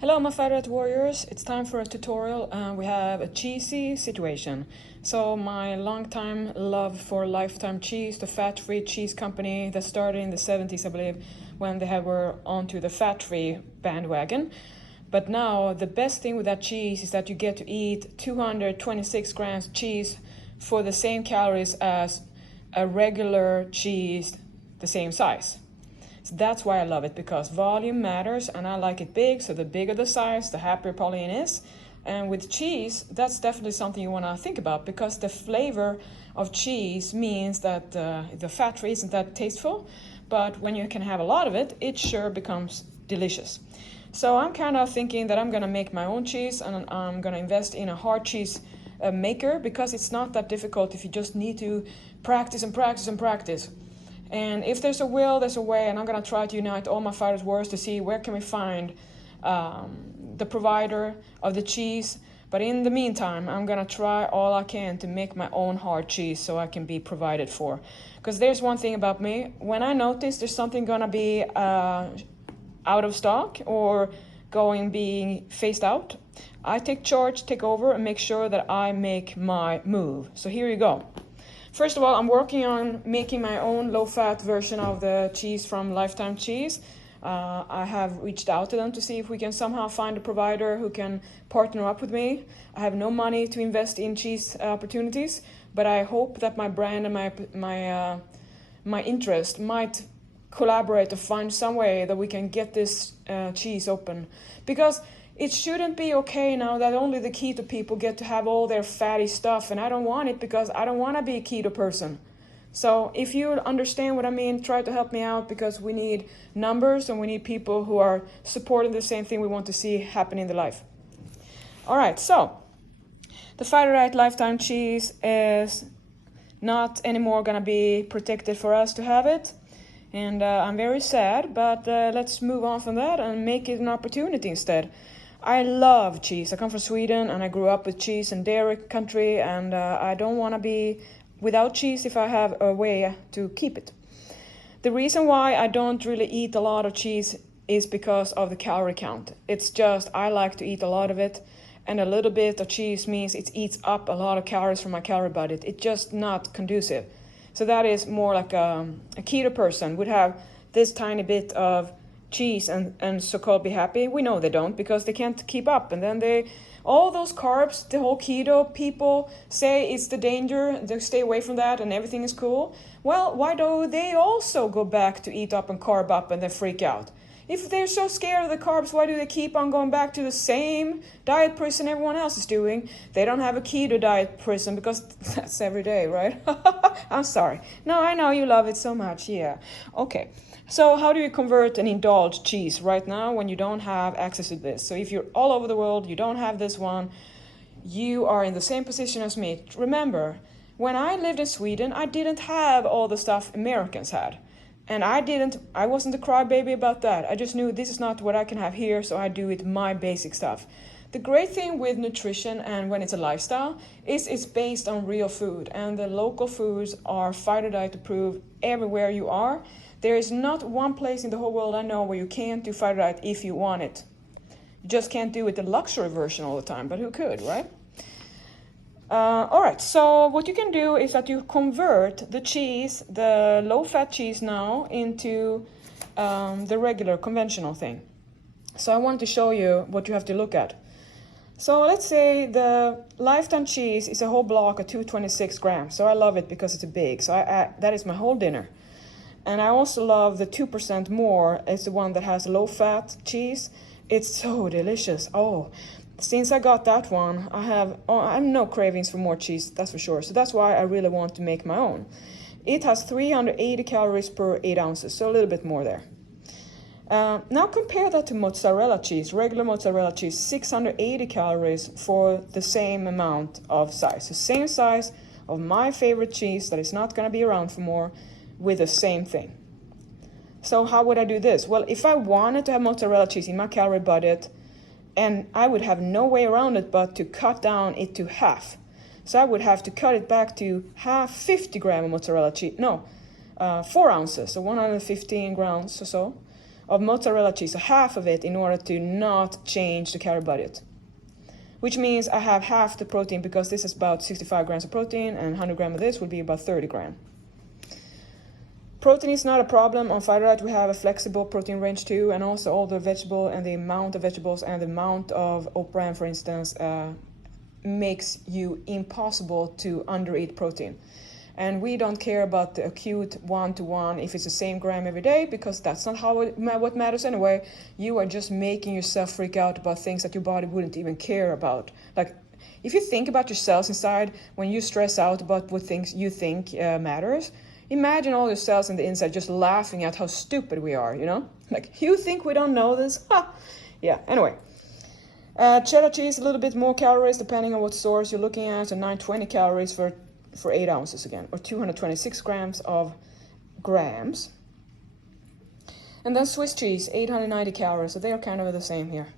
Hello my favorite warriors, it's time for a tutorial and we have a cheesy situation. So my long-time love for Lifetime Cheese, the fat-free cheese company that started in the 70s I believe, when they were onto the fat-free bandwagon. But now the best thing with that cheese is that you get to eat 226 grams of cheese for the same calories as a regular cheese the same size. So that's why I love it, because volume matters and I like it big, so the bigger the size, the happier Pauline is. And with cheese, that's definitely something you want to think about, because the flavor of cheese means that the fat-free isn't that tasteful, but when you can have a lot of it, it sure becomes delicious. So I'm kind of thinking that I'm going to make my own cheese, and I'm going to invest in a hard cheese maker, because it's not that difficult if you just need to practice and practice and practice. And if there's a will, there's a way, and I'm going to try to unite all my fighters' words to see where can we find the provider of the cheese. But in the meantime, I'm going to try all I can to make my own hard cheese so I can be provided for. Because there's one thing about me, when I notice there's something going to be out of stock or being phased out, I take charge, take over, and make sure that I make my move. So here you go. First of all, I'm working on making my own low-fat version of the cheese from Lifetime Cheese. I have reached out to them to see if we can somehow find a provider who can partner up with me. I have no money to invest in cheese opportunities, but I hope that my brand and my interest might collaborate to find some way that we can get this cheese open. Because it shouldn't be okay now that only the keto people get to have all their fatty stuff, and I don't want it, because I don't want to be a keto person. So if you understand what I mean, try to help me out, because we need numbers and we need people who are supporting the same thing we want to see happen in the life. All right, so the Fighter Right Lifetime Cheese is not anymore going to be protected for us to have it. And I'm very sad, but let's move on from that and make it an opportunity instead. I love cheese. I come from Sweden and I grew up with cheese and dairy country, and I don't want to be without cheese if I have a way to keep it. The reason why I don't really eat a lot of cheese is because of the calorie count. It's just I like to eat a lot of it, and a little bit of cheese means it eats up a lot of calories from my calorie budget. It's just not conducive. So that is more like a keto person would have this tiny bit of cheese and so-called be happy. We know they don't, because they can't keep up, and then all those carbs, the whole keto people say it's the danger, they stay away from that and everything is cool. Well, why do they also go back to eat up and carb up and then freak out? If they're so scared of the carbs, why do they keep on going back to the same diet prison everyone else is doing? They don't have a keto diet prison, because that's every day, right? I'm sorry. No, I know you love it so much, yeah. Okay. So how do you convert and indulge cheese right now when you don't have access to this? So if you're all over the world, you don't have this one, you are in the same position as me. Remember, when I lived in Sweden, I didn't have all the stuff Americans had. And I wasn't a crybaby about that. I just knew this is not what I can have here, so I do it my basic stuff. The great thing with nutrition and when it's a lifestyle is it's based on real food. And the local foods are Fighter Diet approved everywhere you are. There is not one place in the whole world I know where you can't do Fighter Diet if you want it. You just can't do it the luxury version all the time, but who could, right? All right, so what you can do is that you convert the cheese, the low-fat cheese now, into the regular conventional thing. So I wanted to show you what you have to look at. So let's say the Lifetime cheese is a whole block of 226 grams. So I love it because it's big. So that is my whole dinner. And I also love the 2% more. It's the one that has low-fat cheese. It's so delicious. Oh, since I got that one, I have no cravings for more cheese, that's for sure. So that's why I really want to make my own. It has 380 calories per 8 ounces, so a little bit more there. Now compare that to mozzarella cheese, regular mozzarella cheese, 680 calories for the same amount of size. The same size of my favorite cheese that is not going to be around for more, with the same thing. So how would I do this? Well, if I wanted to have mozzarella cheese in my calorie budget, and I would have no way around it but to cut down it to half. So I would have to cut it back to half 50 grams of mozzarella cheese. No, 4 ounces, so 115 grams or so of mozzarella cheese, so half of it, in order to not change the calorie budget. Which means I have half the protein, because this is about 65 grams of protein, and 100 grams of this would be about 30 grams. Protein is not a problem. On Fighter Diet we have a flexible protein range too, and also all the vegetable and the amount of vegetables and the amount of oat bran, for instance, makes you impossible to undereat protein. And we don't care about the acute one-to-one if it's the same gram every day, because that's not what matters anyway. You are just making yourself freak out about things that your body wouldn't even care about. Like, if you think about your cells inside when you stress out about what things you think matters, imagine all your cells on the inside just laughing at how stupid we are, you know? Like, you think we don't know this? Ha! Yeah, anyway. Cheddar cheese, a little bit more calories depending on what source you're looking at, so 920 calories for 8 ounces again, or 226 grams of grams. And then Swiss cheese, 890 calories, so they are kind of the same here.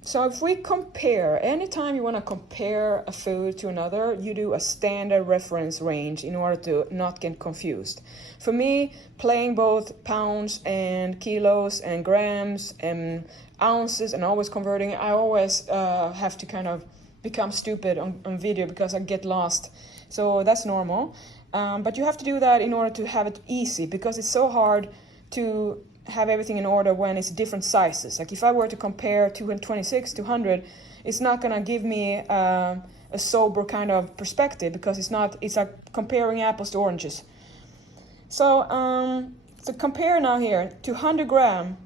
So if we compare, anytime you want to compare a food to another, you do a standard reference range in order to not get confused. For me, playing both pounds and kilos and grams and ounces and always converting, I always have to kind of become stupid on video because I get lost. So that's normal. But you have to do that in order to have it easy, because it's so hard to have everything in order when it's different sizes. Like if I were to compare 226 to 100, it's not gonna give me a sober kind of perspective, because it's like comparing apples to oranges. So to compare now here to 100 gram,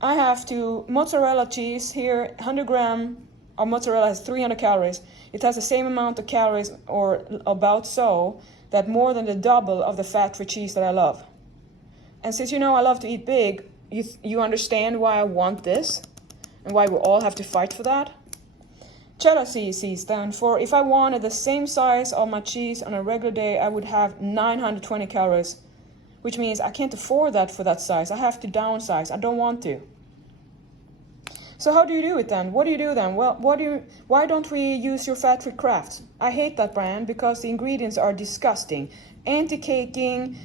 I have to mozzarella cheese here, 100 gram of mozzarella has 300 calories. It has the same amount of calories, or about so, that more than the double of the fat-free cheese that I love. And since you know I love to eat big, you understand why I want this and why we all have to fight for that. Cheddar cheese stand for, if I wanted the same size of my cheese on a regular day, I would have 920 calories, which means I can't afford that for that size. I have to downsize. I don't want to. So how do you do it then? What do you do then? Well, why don't we use your fat-free Kraft? I hate that brand because the ingredients are disgusting. Anti-caking,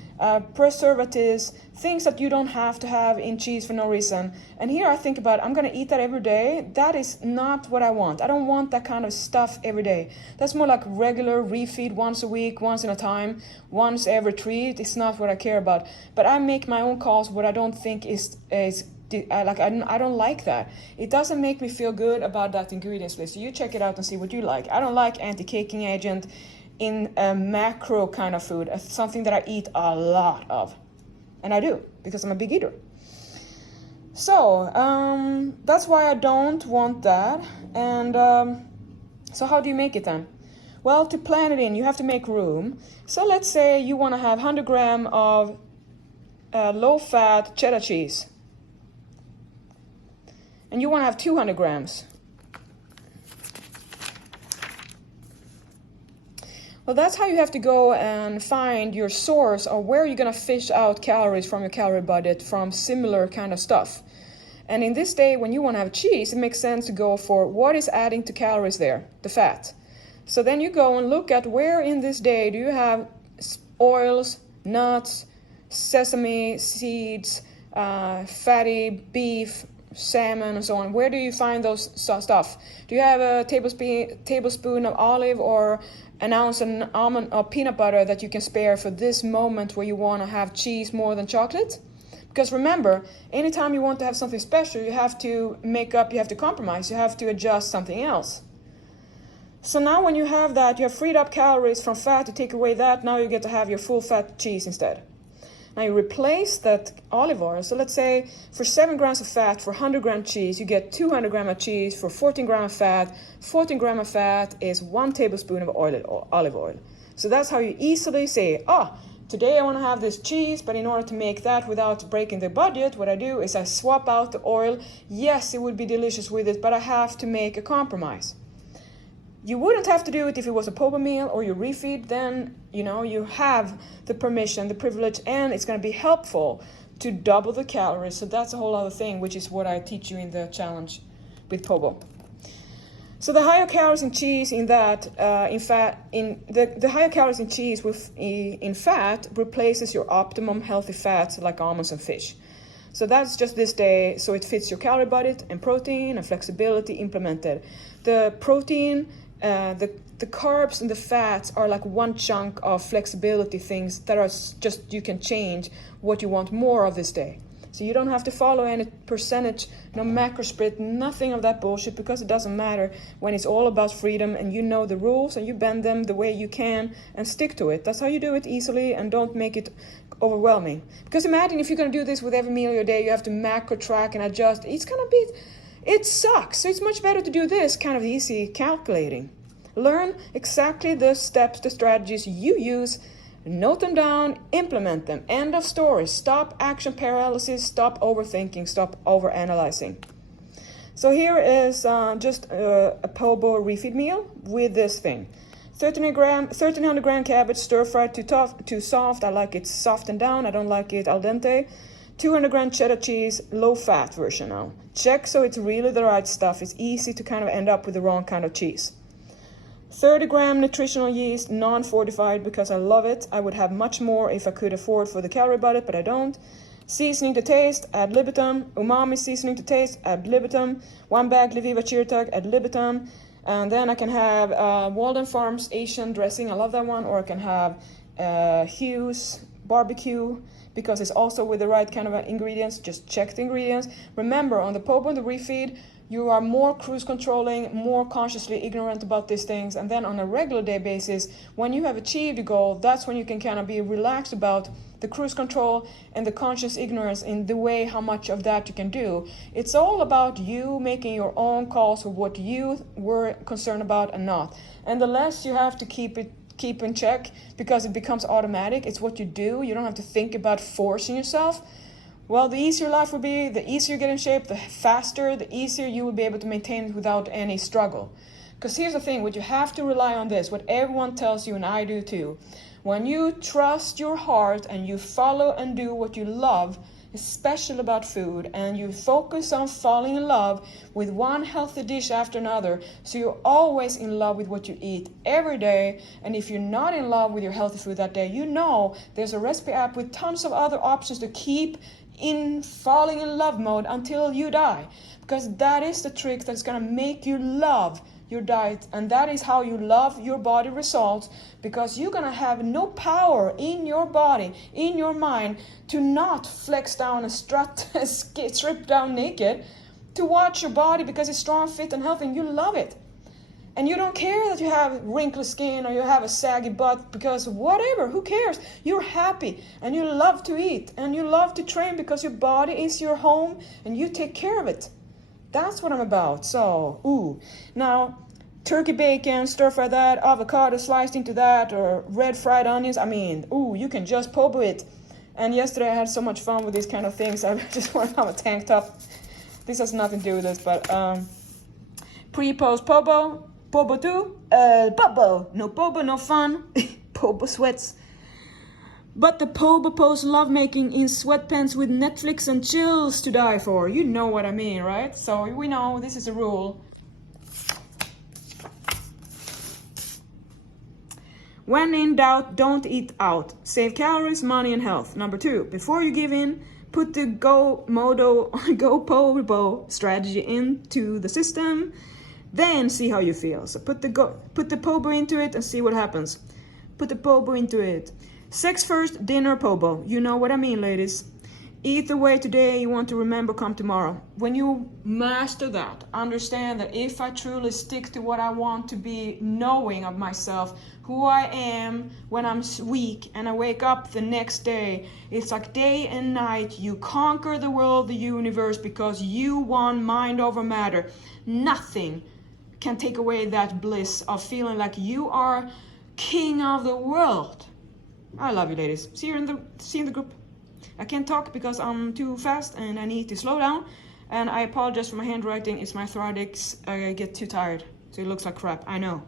preservatives, things that you don't have to have in cheese for no reason. And here I think about, I'm gonna eat that every day. That is not what I want. I don't want that kind of stuff every day. That's more like regular refeed once a week, once in a time, once every treat. It's not what I care about. But I make my own calls what I don't think is I don't like that. It doesn't make me feel good about that ingredients list. So you check it out and see what you like. I don't like anti-caking agent in a macro kind of food, something that I eat a lot of. And I do, because I'm a big eater. So that's why I don't want that. And so how do you make it then? Well, to plan it in, you have to make room. So let's say you want to have 100 grams of low-fat cheddar cheese. And you want to have 200 grams. Well, that's how you have to go and find your source of where you're going to fish out calories from your calorie budget from similar kind of stuff. And in this day, when you want to have cheese, it makes sense to go for what is adding to calories there, the fat. So then you go and look at where in this day do you have oils, nuts, sesame seeds, fatty beef, salmon, and so on. Where do you find those stuff? Do you have a tablespoon of olive or an ounce of almond or peanut butter that you can spare for this moment where you want to have cheese more than chocolate? Because remember, anytime you want to have something special, you have to you have to compromise, you have to adjust something else. So now when you have that, you have freed up calories from fat. To take away that, now you get to have your full fat cheese instead. Now you replace that olive oil. So let's say for 7 grams of fat for 100 gram cheese, you get 200 grams of cheese for 14 grams of fat. 14 grams of fat is 1 tablespoon of olive oil. So that's how you easily say, today I want to have this cheese, but in order to make that without breaking the budget, what I do is I swap out the oil. Yes, it would be delicious with it, but I have to make a compromise. You wouldn't have to do it if it was a POBO meal or you refeed. Then, you have the permission, the privilege, and it's going to be helpful to double the calories. So that's a whole other thing, which is what I teach you in the challenge with POBO. So the higher calories in cheese in that, the higher calories in cheese in fat replaces your optimum healthy fats like almonds and fish. So that's just this day, so it fits your calorie budget and protein and flexibility implemented. The protein, the carbs and the fats are like one chunk of flexibility things that are just, you can change what you want more of this day. So you don't have to follow any percentage, no macro split, nothing of that bullshit, because it doesn't matter when it's all about freedom and you know the rules and you bend them the way you can and stick to it. That's how you do it easily, and don't make it overwhelming. Because imagine if you're going to do this with every meal of your day, you have to macro track and adjust. It sucks. So it's much better to do this kind of easy calculating. Learn exactly the steps, the strategies you use. Note them down, implement them. End of story. Stop action paralysis, stop overthinking, stop overanalyzing. So here is just a POBO refeed meal with this thing. 1300 gram cabbage, stir fried too soft. I like it softened down. I don't like it al dente. 200 gram cheddar cheese, low fat version now. Check so it's really the right stuff. It's easy to kind of end up with the wrong kind of cheese. 30 gram nutritional yeast, non-fortified, because I love it. I would have much more if I could afford for the calorie budget, but I don't. Seasoning to taste, ad libitum. Umami seasoning to taste, ad libitum. 1 bag Lviva Chirtag, ad libitum. And then I can have Walden Farms Asian dressing. I love that one. Or I can have Hughes barbecue, because it's also with the right kind of ingredients. Just check the ingredients. Remember, on the POBO and the refeed, you are more cruise controlling, more consciously ignorant about these things. And then on a regular day basis, when you have achieved a goal, that's when you can kind of be relaxed about the cruise control and the conscious ignorance in the way how much of that you can do. It's all about you making your own calls of what you were concerned about and not. And the less you have to keep in check, because it becomes automatic, it's what you do. You don't have to think about forcing yourself. Well, the easier life will be, the easier you get in shape, the faster, the easier you will be able to maintain it without any struggle. Because here's the thing, what you have to rely on this, what everyone tells you, and I do too. When you trust your heart and you follow and do what you love, especially about food, and you focus on falling in love with one healthy dish after another, so you're always in love with what you eat every day. And if you're not in love with your healthy food that day, you know there's a recipe app with tons of other options to keep in falling in love mode until you die, because that is the trick that's going to make you love your diet, and that is how you love your body results, because you're going to have no power in your body, in your mind, to not flex down and strip down naked, to watch your body because it's strong, fit and healthy, and you love it. And you don't care that you have wrinkly skin or you have a saggy butt, because whatever, who cares? You're happy and you love to eat and you love to train because your body is your home and you take care of it. That's what I'm about. So, now turkey bacon, stir fry that, avocado sliced into that, or red fried onions. I mean, you can just POBO it. And yesterday I had so much fun with these kind of things. I just want to have a tank top. This has nothing to do with this, but pre-post POBO. POBO too? POBO. No POBO, no fun. POBO sweats. But the POBO post lovemaking in sweatpants with Netflix and chills to die for. You know what I mean, right? So we know this is a rule. When in doubt, don't eat out. Save calories, money, and health. Number 2, before you give in, put the Go POBO strategy into the system. Then see how you feel. So put the POBO into it and see what happens. Put the POBO into it. Sex first, dinner POBO. You know what I mean, ladies. Eat the way today you want to remember come tomorrow. When you master that, understand that if I truly stick to what I want to be knowing of myself, who I am when I'm weak and I wake up the next day, it's like day and night. You conquer the world, the universe, because you won mind over matter. Nothing can take away that bliss of feeling like you are king of the world. I love you, ladies. See you in the group. I can't talk because I'm too fast and I need to slow down. And I apologize for my handwriting. It's my arthritis. I get too tired, so it looks like crap. I know.